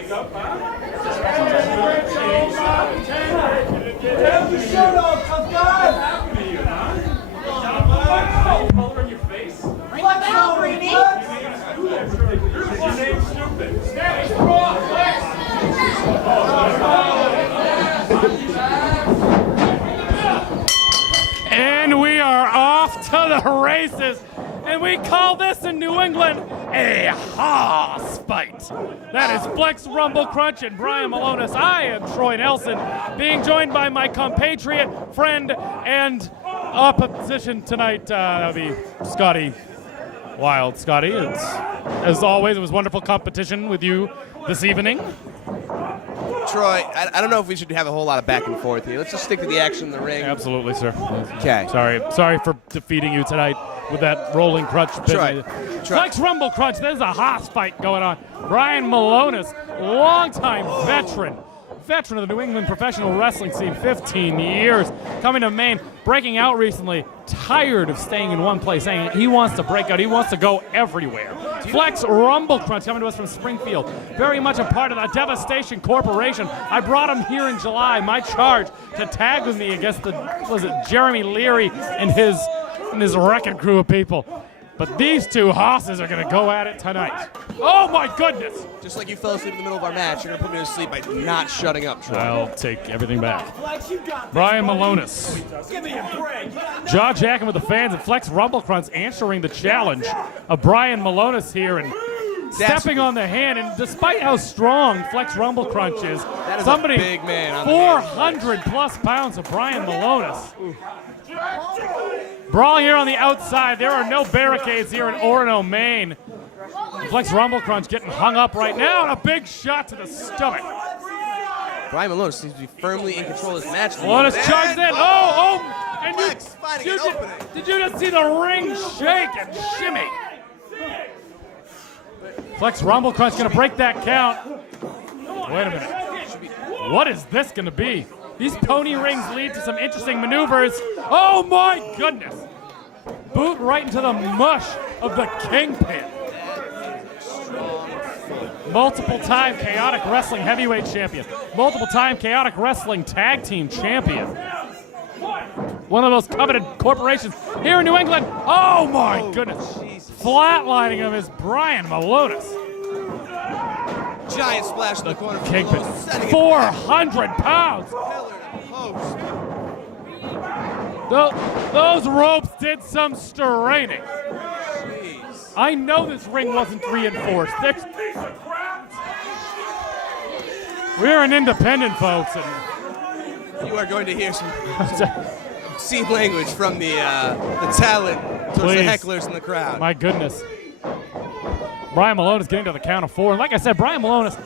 makeup, huh? Have your shirt off, tough guy! What happened to you, huh? Color in your face? Bring it down, Greenie! Is your name stupid? And we are off to the races. And we call this in New England a hoss fight. That is Flex Rumblecrunch and Brian Milonas. I am Troy Nelson, being joined by my compatriot, friend, and opposition tonight. That would be Scotty Wild. Scotty, as always, it was wonderful competition with you this evening. Troy, I don't know if we should have a whole lot of back and forth here. Let's just stick to the action in the ring. Absolutely, sir. Okay. Sorry for defeating you tonight with that rolling crutch. Troy. Flex Rumblecrunch, there's a hoss fight going on. Brian Milonas, longtime veteran of the New England professional wrestling scene, 15 years, coming to Maine, breaking out recently, tired of staying in one place, saying he wants to break out, he wants to go everywhere. Flex Rumblecrunch coming to us from Springfield, very much a part of the Devastation Corporation. I brought him here in July, my charge, to tag with me against Jeremy Leary and his wrecking crew of people. But these two hosses are going to go at it tonight. Oh, my goodness. Just like you fell asleep in the middle of our match, you're going to put me to sleep by not shutting up, Troy. I'll take everything back. Brian Milonas. Give me a break! Jaw jacking with the fans, and Flex Rumblecrunch answering the challenge of Brian Milonas here and stepping on the hand. And despite how strong Flex Rumblecrunch is, That is somebody a big man on 400 plus pounds of Brian Milonas. Brawling here on the outside. There are no barricades here in Orono, Maine. Flex Rumblecrunch getting hung up right now, and a big shot to the stomach. Brian Milonas seems to be firmly in control of this match. Milonas charges in. And Flex finding an opening. did you just see the ring shake and shimmy? Flex Rumblecrunch gonna break that count. Wait a minute. What is this gonna be? These pony rings lead to some interesting maneuvers. Oh my goodness! Boot right into the mush of the Kingpin. Multiple-time Chaotic Wrestling Heavyweight Champion. Multiple-time Chaotic Wrestling Tag Team Champion. One of the most coveted corporations here in New England. Oh my goodness. Flatlining him is Brian Milonas. Giant splash in the corner. Kingpin. 400 pounds. Those ropes did some straining. I know this ring wasn't reinforced. We're an independent, folks. And You are going to hear some obscene language from the talent towards the hecklers in the crowd. My goodness. Brian Milonas getting to the count of 4. And like I said, Brian Milonas,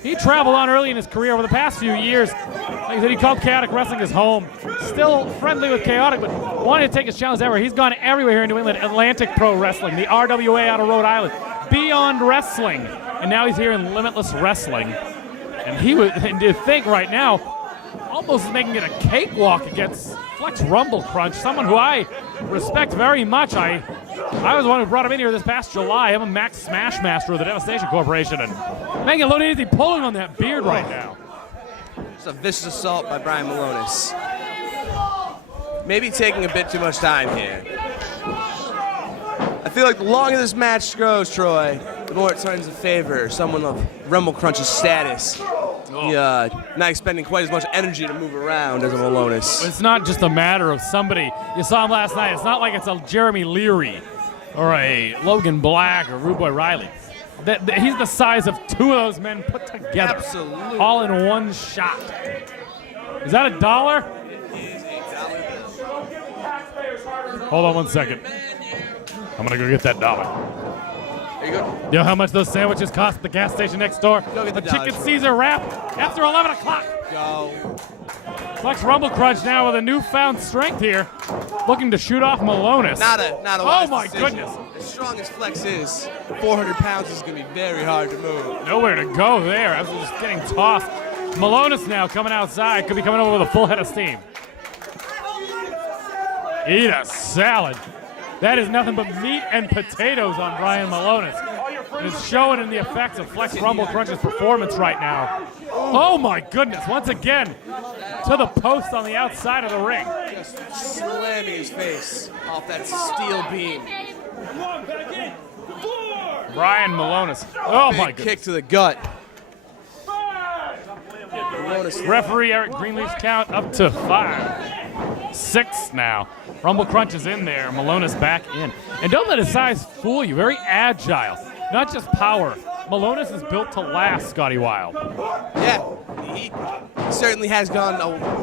he traveled on early in his career over the past few years. Like I said, he called Chaotic Wrestling his home. Still friendly with Chaotic, but wanted to take his challenge everywhere. He's gone everywhere here in New England. Atlantic Pro Wrestling, the RWA out of Rhode Island, Beyond Wrestling, and now he's here in Limitless Wrestling. And to think right now, almost making it a cakewalk against Flex Rumblecrunch, someone who I respect very much. I was the one who brought him in here this past July. I'm a Max Smashmaster of the Devastation Corporation, and making it look easy pulling on that beard right now. It's a vicious assault by Brian Milonas. Maybe taking a bit too much time here. I feel like the longer this match goes, Troy, the more it turns in favor of someone of Rumblecrunch's status. Not expending quite as much energy to move around as a Milonas. It's not just a matter of somebody. You saw him last night. It's not like it's a Jeremy Leary or a Logan Black or Rude Boy Riley. He's the size of two of those men put together. Absolutely. All in one shot. Is that $1? It is a dollar bill. Hold on one second. I'm going to go get that $1. There you go. You know how much those sandwiches cost at the gas station next door? Go get the A chicken $1. Caesar wrap after 11 o'clock. Go. Flex Rumblecrunch now with a newfound strength here, looking to shoot off Milonas. Not a Oh wise my decision. goodness. As strong as Flex is, 400 pounds is going to be very hard to move. Nowhere to go there. I was just getting tossed. Milonas now coming outside. Could be coming over with a full head of steam. Eat a salad. That is nothing but meat and potatoes on Brian Milonas. And it's showing in the effects of Flex Rumblecrunch's performance right now. Oh my goodness, once again, to the post on the outside of the ring. Just slamming his face off that steel beam. Brian Milonas. Oh my Big goodness. kick to the gut. Milonas. Referee Eric Greenleaf's count up to 5. 6 now. Rumblecrunch is in there. Milonas back in. And don't let his size fool you. Very agile. Not just power. Milonas is built to last, Scotty Wild. Yeah, he certainly has gone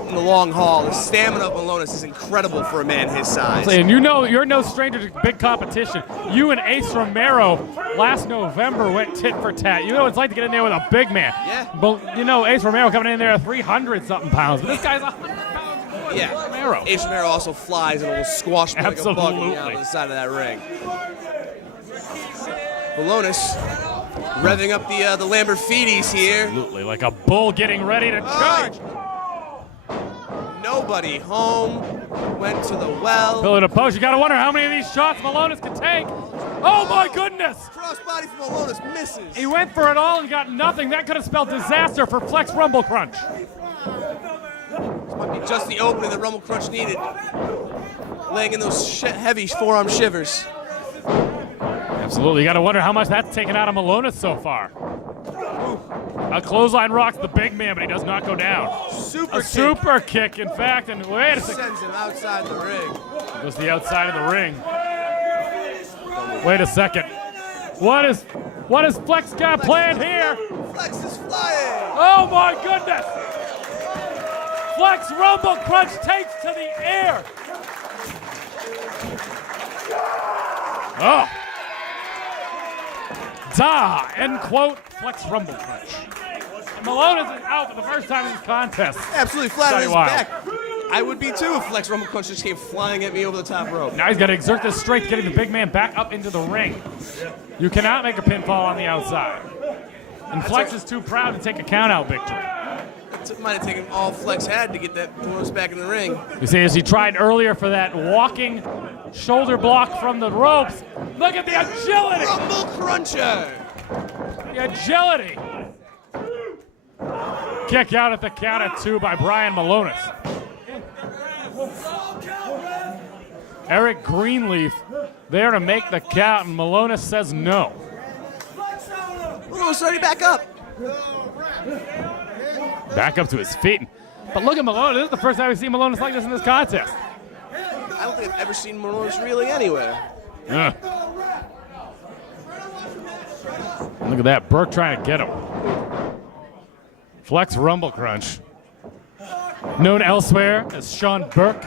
in the long haul. The stamina of Milonas is incredible for a man his size. And you know, you're no stranger to big competition. You and Ace Romero last November went tit for tat. You know what it's like to get in there with a big man. Yeah. But you know, Ace Romero coming in there at 300-something pounds. But this guy's 100 pounds. Yeah. Romero. Ace Romero also flies and will squash him like a bug on the Absolutely. other side of that ring. Milonas revving up the Lamborghinis here. Absolutely, like a bull getting ready to charge. Nobody home. Went to the well. Pillar to post. You got to wonder how many of these shots Milonas can take. Oh my goodness! Crossbody from Milonas misses. He went for it all and got nothing. That could have spelled disaster for Flex Rumblecrunch. This might be just the opening that Rumblecrunch needed. Laying in those heavy forearm shivers. Absolutely. You got to wonder how much that's taken out of Milonas so far. A clothesline rocks the big man, but he does not go down. Super kick, in fact, and wait a second. Sends him outside the ring. Goes to the outside of the ring. Wait a second. What is Flex got planned here? Flex is flying. Oh my goodness! Flex Rumblecrunch takes to the air. Oh. Da, end quote, Flex Rumblecrunch. Milonas is out for the first time in this contest. Absolutely flat on his Wild. back. I would be too if Flex Rumblecrunch just came flying at me over the top rope. Now he's got to exert this strength, getting the big man back up into the ring. You cannot make a pinfall on the outside. And Flex is too proud to take a count-out victory. It might have taken all Flex had to get that Milonas back in the ring. You see, as he tried earlier for that walking shoulder block from the ropes. Look at the agility! Rumblecruncher! The agility! Kick out at the count at 2 by Brian Milonas. Eric Greenleaf there to make the count, and Milonas says no. Milonas already back up. Back up to his feet. But look at Milonas. This is the first time we've seen Milonas like this in this contest. I don't think I've ever seen Milonas really anywhere. Ugh. Look at that. Burke trying to get him. Flex Rumblecrunch. Known elsewhere as Sean Burke.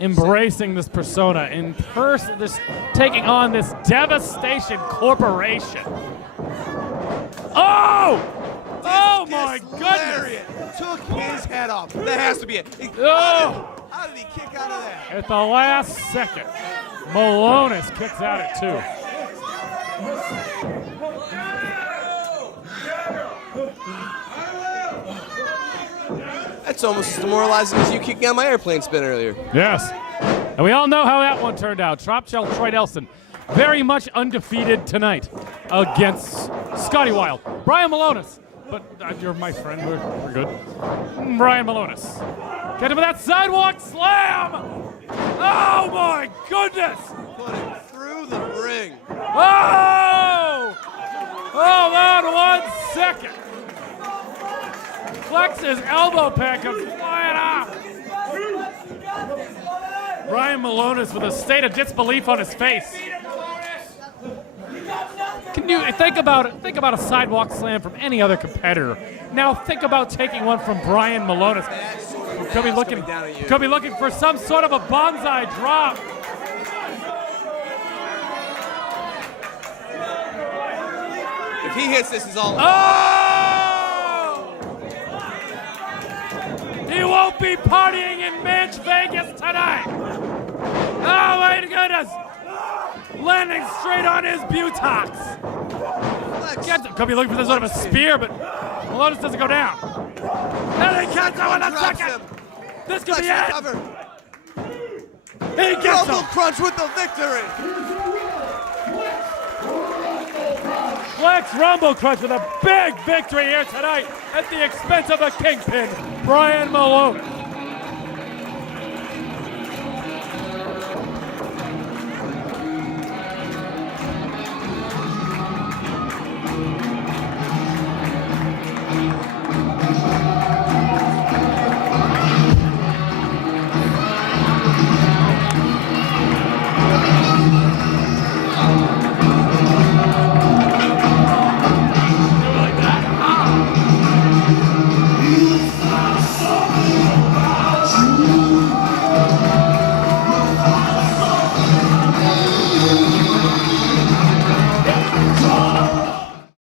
Embracing this persona in person, taking on this Devastation Corporation. Oh! Oh my goodness! Took his head off. That has to be it. Oh! How did he kick out of that? At the last second, Milonas kicks out at 2. That's almost as demoralizing as you kicking out my airplane spin earlier. Yes. And we all know how that one turned out. Drop Shell Troy Nelson, very much undefeated tonight against Scotty Wild. Brian Milonas, but you're my friend, we're good. Brian Milonas. Get him with that sidewalk slam! Oh my goodness! Put it through the ring. Oh! Hold on 1 second. Flex's elbow pad comes flying off. Brian Milonas with a state of disbelief on his face. Can you think about it? Think about a sidewalk slam from any other competitor. Now think about taking one from Brian Milonas. Could be looking for some sort of a bonsai drop. If he hits this, is all. Oh! He won't be partying in Manch Vegas tonight. Oh my goodness! Landing straight on his buttocks. Could be looking for some sort of a spear, but Milonas doesn't go down. And he gets him in a second. This could be it. He gets him. Rumblecrunch with the victory. Flex Rumblecrunch with a big victory here tonight at the expense of the Kingpin, Brian Malone.